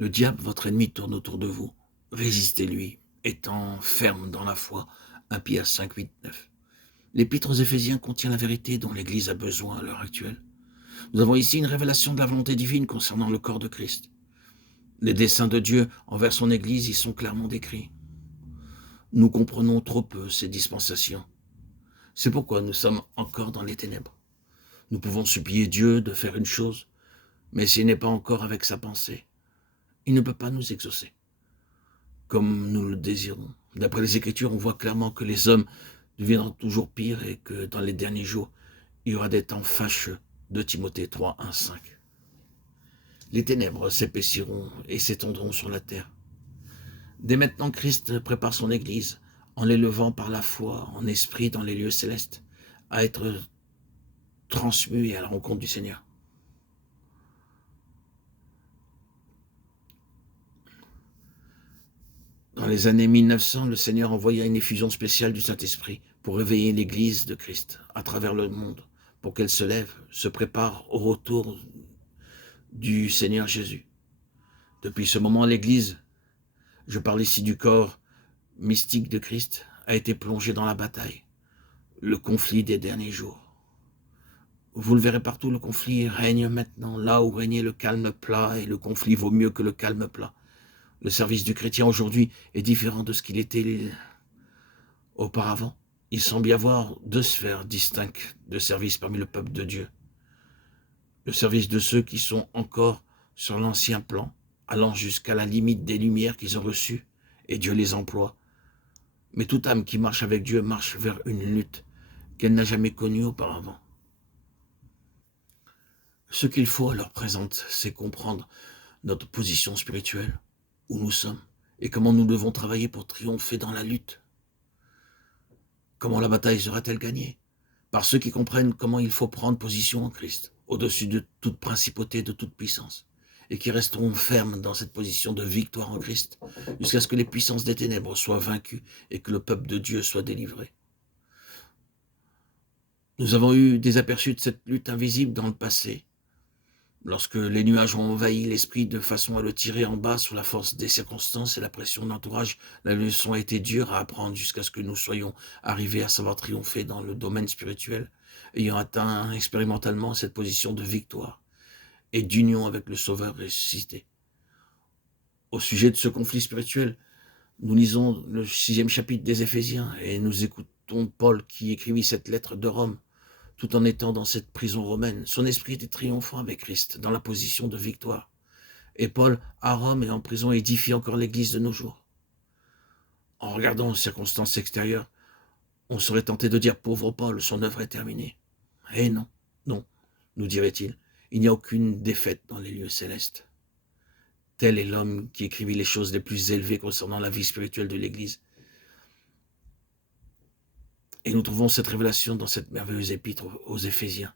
Le diable, votre ennemi, tourne autour de vous. Résistez-lui, étant ferme dans la foi. 1 Pierre 5, 8, 9. L'Épître aux Éphésiens contient la vérité dont l'Église a besoin à l'heure actuelle. Nous avons ici une révélation de la volonté divine concernant le corps de Christ. Les desseins de Dieu envers son Église y sont clairement décrits. Nous comprenons trop peu ces dispensations. C'est pourquoi nous sommes encore dans les ténèbres. Nous pouvons supplier Dieu de faire une chose, mais s'il n'est pas encore avec sa pensée, il ne peut pas nous exaucer, comme nous le désirons. D'après les Écritures, on voit clairement que les hommes deviendront toujours pires et que dans les derniers jours, il y aura des temps fâcheux. 2 Timothée 3, 1, 5. Les ténèbres s'épaissiront et s'étendront sur la terre. Dès maintenant, Christ prépare son Église en l'élevant par la foi, en esprit dans les lieux célestes, à être transmuée à la rencontre du Seigneur. Dans les années 1900, le Seigneur envoya une effusion spéciale du Saint-Esprit pour réveiller l'Église de Christ à travers le monde, pour qu'elle se lève, se prépare au retour du Seigneur Jésus. Depuis ce moment, l'Église, je parle ici du corps mystique de Christ, a été plongée dans la bataille, le conflit des derniers jours. Vous le verrez partout, le conflit règne maintenant, là où régnait le calme plat, et le conflit vaut mieux que le calme plat. Le service du chrétien aujourd'hui est différent de ce qu'il était auparavant. Il semble y avoir deux sphères distinctes de service parmi le peuple de Dieu. Le service de ceux qui sont encore sur l'ancien plan, allant jusqu'à la limite des lumières qu'ils ont reçues, et Dieu les emploie. Mais toute âme qui marche avec Dieu marche vers une lutte qu'elle n'a jamais connue auparavant. Ce qu'il faut à l'heure présente, c'est comprendre notre position spirituelle, où nous sommes, et comment nous devons travailler pour triompher dans la lutte. Comment la bataille sera-t-elle gagnée? Par ceux qui comprennent comment il faut prendre position en Christ, au-dessus de toute principauté, de toute puissance, et qui resteront fermes dans cette position de victoire en Christ, jusqu'à ce que les puissances des ténèbres soient vaincues et que le peuple de Dieu soit délivré. Nous avons eu des aperçus de cette lutte invisible dans le passé, lorsque les nuages ont envahi l'esprit de façon à le tirer en bas sous la force des circonstances et la pression de l'entourage, la leçon a été dure à apprendre jusqu'à ce que nous soyons arrivés à savoir triompher dans le domaine spirituel, ayant atteint expérimentalement cette position de victoire et d'union avec le Sauveur ressuscité. Au sujet de ce conflit spirituel, nous lisons le 6e chapitre des Éphésiens et nous écoutons Paul qui écrivit cette lettre de Rome. Tout en étant dans cette prison romaine, son esprit était triomphant avec Christ, dans la position de victoire. Et Paul, à Rome et en prison, édifie encore l'Église de nos jours. En regardant aux circonstances extérieures, on serait tenté de dire, pauvre Paul, son œuvre est terminée. Eh non, non, nous dirait-il, il n'y a aucune défaite dans les lieux célestes. Tel est l'homme qui écrivit les choses les plus élevées concernant la vie spirituelle de l'Église. Et nous trouvons cette révélation dans cette merveilleuse épître aux Éphésiens.